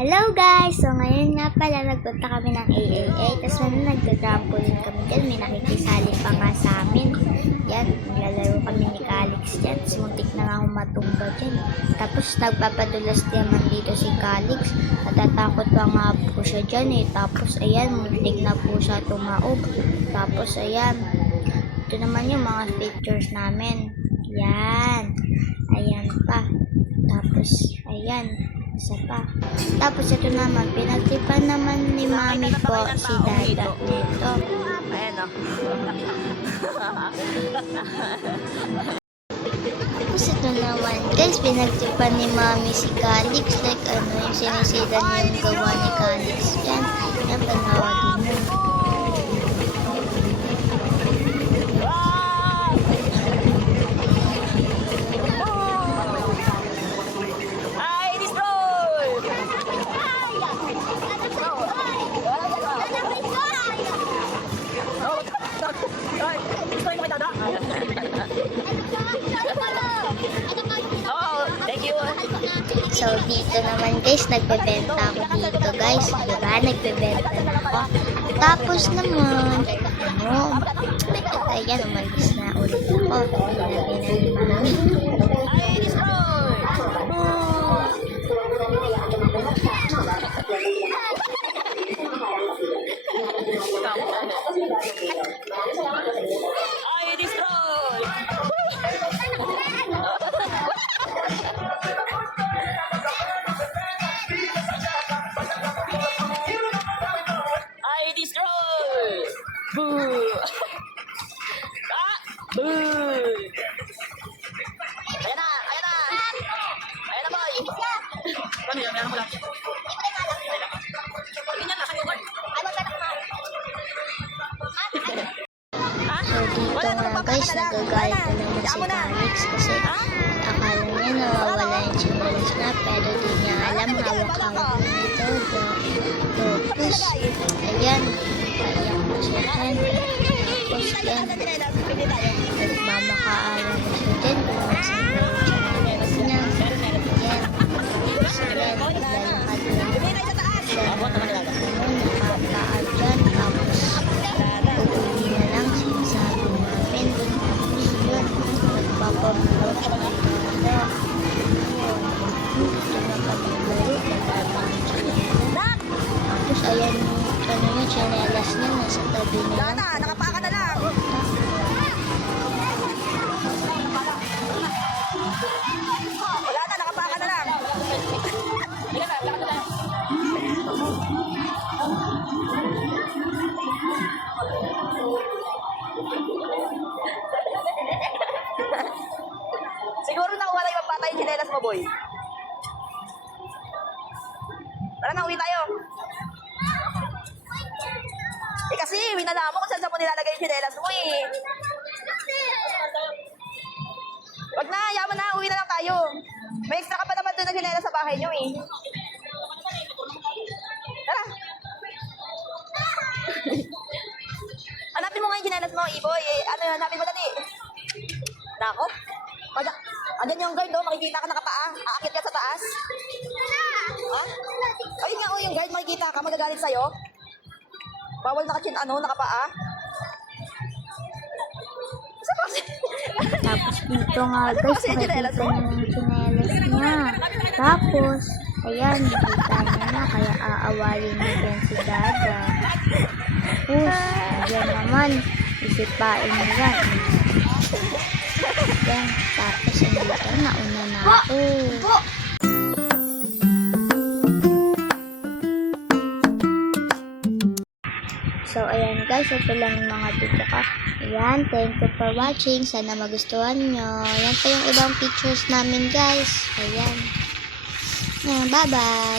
Hello guys! So ngayon nga pala nagpunta kami ng AAA. Tapos nagka-trampoline kami dyan. May nakikisali pa nga sa amin. Yan, naglalaro kami ni Calix dyan. Muntik na nga humatumba dyan. Tapos nagpapadulas naman dito si Calix. Natatakot pa nga po siya dyan eh. Tapos ayan, muntik na po siya tumaob. Tapos ayan, ito naman yung mga pictures namin. Yan. Ayan pa. Tapos ayan. Isa pa. Tapos ito naman, pinagtipan naman ni Mami po si Dada nito. Ayan o. Tapos ito naman, guys, pinagtipan ni Mami si Calix. Like yung sinisidan niya yung gawa ni Calix dyan. Yan, panawagin mo. So, dito naman guys, nagbebenta ako dito guys. Diba? Nagbebenta na ako. Tapos naman, ayan, umalis na ulit ako. Nilagay na ni Mami. I destroy! I destroy! Boo! Ah! Boo! Ayan na! Ayan na! Ayan na, boy! Ano yan? Ayan mo lang. So, dito nga guys, nagagalit na naman si Calix kasi akala niya nawawala yung chinelas na pero di niya alam hawak-hawak na ito. Tapos, ayan, ayan po siya dyan. Tapos yan, nagmamakaawa na siya dyan. Pumasin na yung chinelas niya. Ayan, tapos ayan, naglalakad na siya na nakapaan dyan. Tapos, uuwi na lang sinasabi namin. Tapos yun, nagpapapulot siya ng dada. Ito na kami laro, nagpapang chinelas. Tapos ayan yung chinelas niya, nasa tabi niya. Wala na! Nakapaka na lang! Wala na! Nakapaka na lang! Siguro nakuha na yung bata yung chinelas mo, boy. Tara na, uwi tayo. Eh kasi, winala mo kung saan mo nilalagay yung chinelas mo eh. Wag na, yaman na, uwi na lang tayo. May extra ka pa naman doon na chinelas sa bahay nyo eh. Tara. Hanapin mo nga yung chinelas mo, Iboy. Ano, hanapin mo dali. Nako. Andyan yung guard, oh. Makikita ka nakapaa. Aakit ka sa taas. Ha? Ayun nga, oh, yung guard, makikita ka. Magagalit sa'yo. Bawal nakapaa. Isa pa kasi. Tapos dito nga guys, nakikita niya yung chinelas niya. Tapos, ayan, nakita niya na, kaya aawayin niya yan si Dada. Tapos, ayan naman, isipain niya yan. Ayan, tapos andito, nauna na ako. So, ayan guys, ito lang yung mga video ko. Ayan, thank you for watching. Sana magustuhan nyo. Ayan pa yung ibang pictures namin guys. Ayan. Bye-bye.